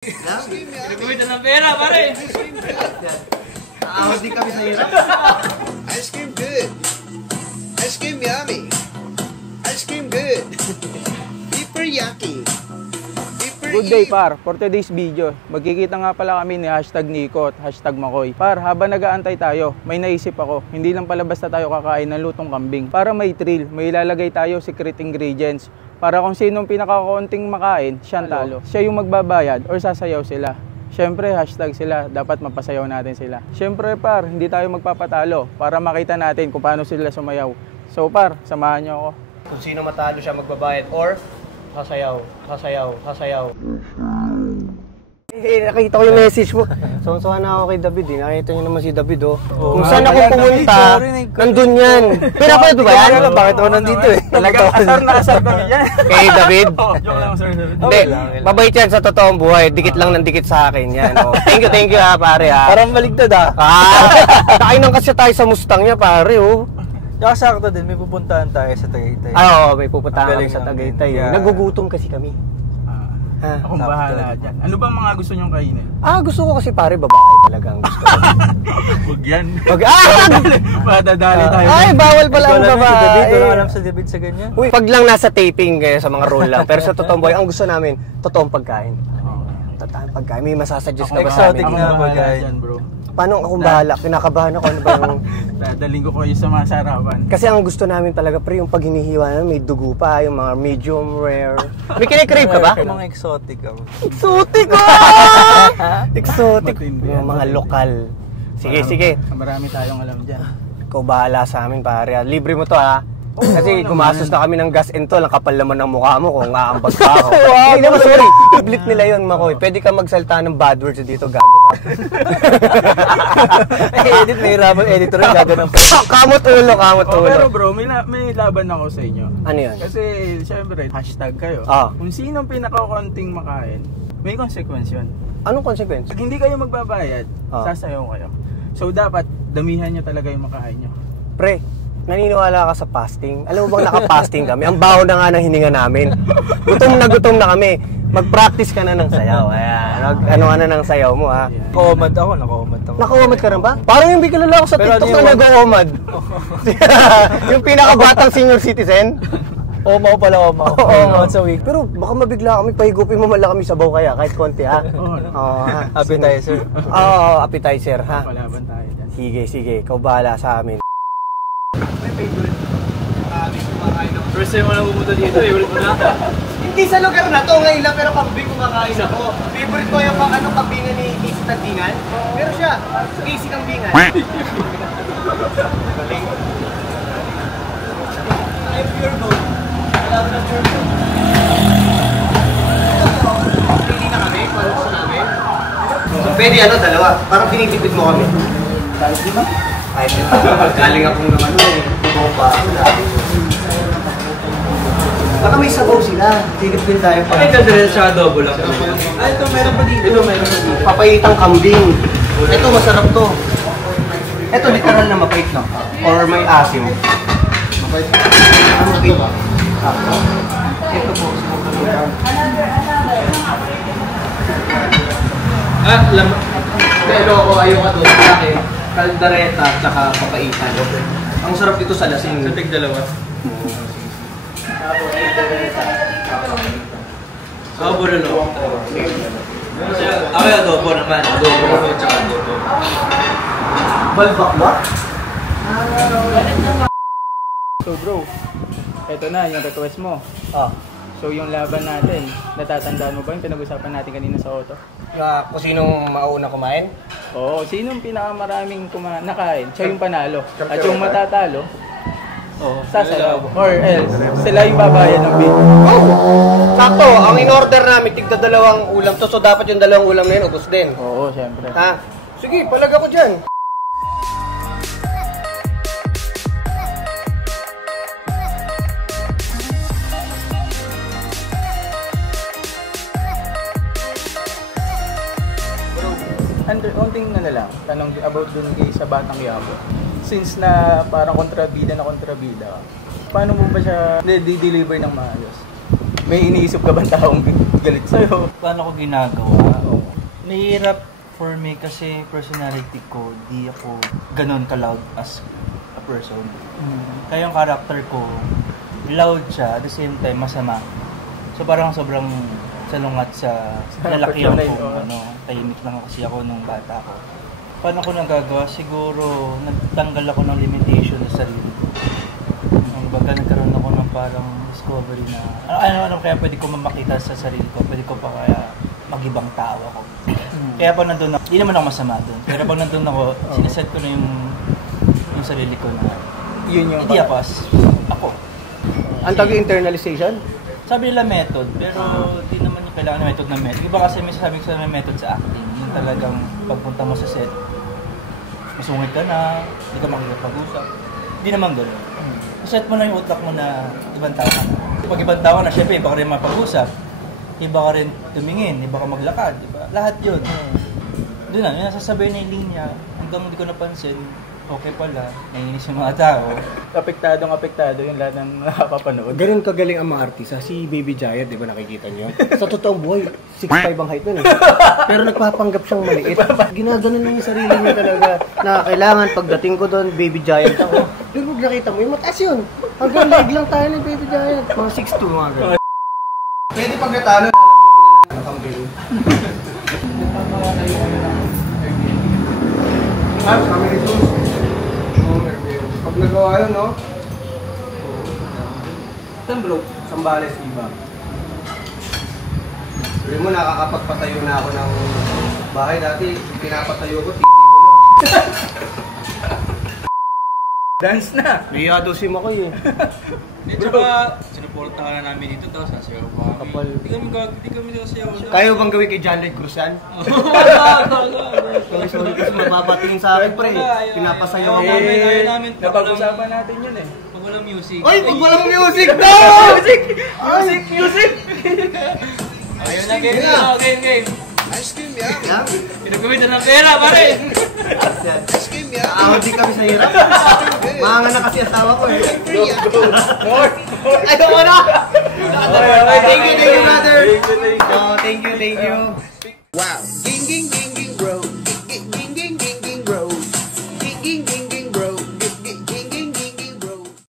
Pinagumit na ng pera, pare! Naawad din kami sa hirap. Ice cream good. Ice cream yummy. Ice cream good. Super yucky. Good day par, for today's video, magkikita nga pala kami ni #Nico at #Makoy. Par, habang nag-aantay tayo, may naisip ako, hindi lang pala basta tayo kakain ng lutong kambing. Para may thrill, may ilalagay tayo secret ingredients. Para kung sinong pinakakaunting makain, siyang talo. Siya yung magbabayad or sasayaw sila. Siyempre, hashtag sila, dapat mapasayaw natin sila. Siyempre par, hindi tayo magpapatalo para makita natin kung paano sila sumayaw. So par, samahan niyo ako. Kung sino matalo siya magbabayad or sasayaw, sasayaw, sasayaw. Nakita ko yung message mo. So na ako kay David eh. Nakita niyo naman si David oh. Kung saan ako pumunta, nandun yan. Pinapanood mo ba yan? Bakit ako nandito eh? Talagang asar na asar kami yan. Kay David? Joke lang sir. Hindi, mabait yan sa totoong buhay. Dikit lang ng dikit sa akin yan. Oh. Thank you ha pare ha. Parang maligtad ah. Kainan kasi tayo sa Mustang niya pare oh. Saka sakto din, may pupuntahan tayo sa Tagaytay. Oo, may pupuntahan kami sa Tagaytay. Yeah. Nagugutom kasi kami. Akong bahala dyan. Ano bang mga gusto nyong kainin? Gusto ko kasi pare babae talagang gusto ko. Huwag yan. Madadali tayo. Ay, bawal pala ang babae. Wala alam sa David sa ganyan. Uy, pag lang nasa taping sa mga role lang. Pero sa totoong boy, ang gusto namin, totoong pagkain. Totoong pagkain. May masasuggest ka ba sa amin? Exotic na pagkain, bro. Paano akong bahala? Kinakabahan ako. Ano ba yung... Dadaling ko kayo sa mga sarapan. Kasi ang gusto namin talaga, pre, yung pag hinihiwa namin, may dugo pa, yung mga medium rare. May kinikrave ka ba? Mga exotic ako. Exotic ko! Exotic. Yung mga lokal. Sige. Marami tayong alam dyan. Ikaw bahala sa amin, pare. Libre mo to, ha? Kasi gumastos na kami ng gas and toll. Ang kapal naman ng mukha mo kung aambag pa ako. Hindi naman, sorry. Iblit nila yun, Makoy. Pwede ka magsalta ng bad words dito, gago ka. Edit, may rabang editor yung gaganang. Kamot ulo. Pero bro, may laban ako sa inyo. Ano yun? Kasi, syempre, hashtag kayo. Kung sinong pinakakunting makain, may consequence yun. Anong consequence? Pag hindi kayo magbabayad, sasayaw kayo. So, dapat, damihan nyo talaga yung makain nyo. Pre, naniniwala ka sa fasting? Alam mo bang naka-fasting kami? Ang baho na nga ng hininga namin. Gutom na kami. Mag-practice ka na ng sayaw. Ayan. Ano ng sayaw mo, ha? Naka-omad ako. Naka-omad ka rin ba? Parang yung bigla ako sa TikTok na nag-omad. Yung pinakabatang senior citizen. Omaw pala. Once a week. Pero baka mabigla kami, pahigupin mo man lang kami sabaw kaya, kahit konti, ha? Appetizer. Appetizer, ha? Palaban tayo dyan. Sige. Ikaw bahala sa amin. First time mo na pumunta dito, favorite mo na? Hindi sa lugar na to, ngayon lang, pero kambing kumakain ako. Favorite ko yung kambingan ni Casey Tandingan. Pero siya, Casey Kambingan. I'm pure gold. Wala ko na pure gold. Pili na kami, kung ano gusto namin. So pwede dalawa. Parang pinitipid mo kami. Kahit di ba? Kahit di ba? Galing akong naman buong pa. Baka may sabaw sila. Tigit din tayo pa. Ay, dadala siya adobo lang. Ito, meron pa dito. Papayitang kambing. Ito, masarap to. Ito, literal na mapait lang. Or may asim. Mapait. Mapait ba? Ito po. Pero ako ayaw ka doon. Laki, kaldareta, tsaka papaitan. Ang sarap dito sa lasing. Sa tig-dalawa. Adobo na no? Ako yung adobo naman. Adobo tsaka adobo. Balbakwa? So bro, eto na yung request mo. So yung laban natin, natatandaan mo ba yung pinag-usapan natin kanina sa auto? Kung sinong mauna kumain? Oo, sinong pinakamaraming nakain, siya yung panalo. At yung matatalo, sasayaw. Or else, sila yung babayad ng bill. Sakto, ang in-order namin, tigda 2 ulam to. So dapat yung 2 ulam na yun, ubos din. Oo, syempre. Sige, palag ako dyan. Konting lang, tanong about dun sa Batang Yabo. Since na parang kontrabida, paano mo ba siya di-deliver ng maayos? May iniisip ka ba taong galit sa'yo? Paano ko ginagawa? Mahirap for me kasi personality ko, di ako ganun ka-loud as a person. Kaya yung character ko, loud siya, at the same time masama. So parang sobrang salungat sa lalakihan ko. Tahimik lang kasi ako nung bata ko. Paano ko nagagawa? Siguro nagtanggal ako ng limitation sa sarili ko. Baga nagkaroon ako ng parang discovery na ano kaya pwede ko mamakita sa sarili ko, pwede ko pa kaya mag-ibang tao ako. Kaya pag nandun ako, hindi naman ako masama doon. Pero pag nandun ako, sinaset ko na yung sarili ko na Yun yung hindi ako as ako. Ang tawag yung internalization? Sabi nila method, pero di naman yung kailangan ng method na method. Iba kasi may sasabi ko sa method sa acting. Yung talagang pagpunta mo sa set, masungit ka na, hindi ka makikipag-usap. Hindi naman gano'n. Set mo na yung utak mo na ibang tao ka na. Pag ibang tao ka na, syempre iba ka rin mapag-usap. Iba ka rin tumingin, iba ka maglakad, iba. Lahat yun. Doon na, yung nasasabi na yung linya, hanggang hindi ko napansin, okay pala, naiinis yung mga tao. Apektado yung lahat ng nakapapanood. Ganun kagaling ang mga artista. Si Baby Giant, di ba nakikita niyo? Sa totoong buhay, 6'5 ang height nun eh. Pero nagpapanggap siyang maliit. Ginaganon lang yung sarili niya talaga. Na kailangan pagdating ko doon, Baby Giant ako. Pero pag nakita mo, yung mataas yun. Hanggang leg lang tayo ng Baby Giant. Mga 6'2 mga ganun. Pwede pag natalo, nakambing. Kami nito. Pag nagawa yun, no? Saan bro? Sambales, iba. Sabi mo, nakakapagpatayo na ako ng bahay. Dati, pinapatayo ko, titi ko lang. Dance na! Biyadosim ako eh. Tsaka, sinuporta ka na namin dito, tapos sasayaw pa kami. Kapal. Hindi kami sasayaw. Kaya bang gawin kay John Lloyd Cruz yan? Sorry kasi mapapatingin sa akin pre. Pinapasayaw ako. Napag-usapan natin yun eh. Pag walang music. Oy, pag walang music no! Music! Ayun na, game. Ice cream yummy. Pinagpapita ng pera, pare! Ice cream yummy. Ahod din kami sa hirap. Mahanga na kasi asawa ko eh. Ayaw mo na! Thank you brother! Thank you. Wow. Ging, ging, ging, ging.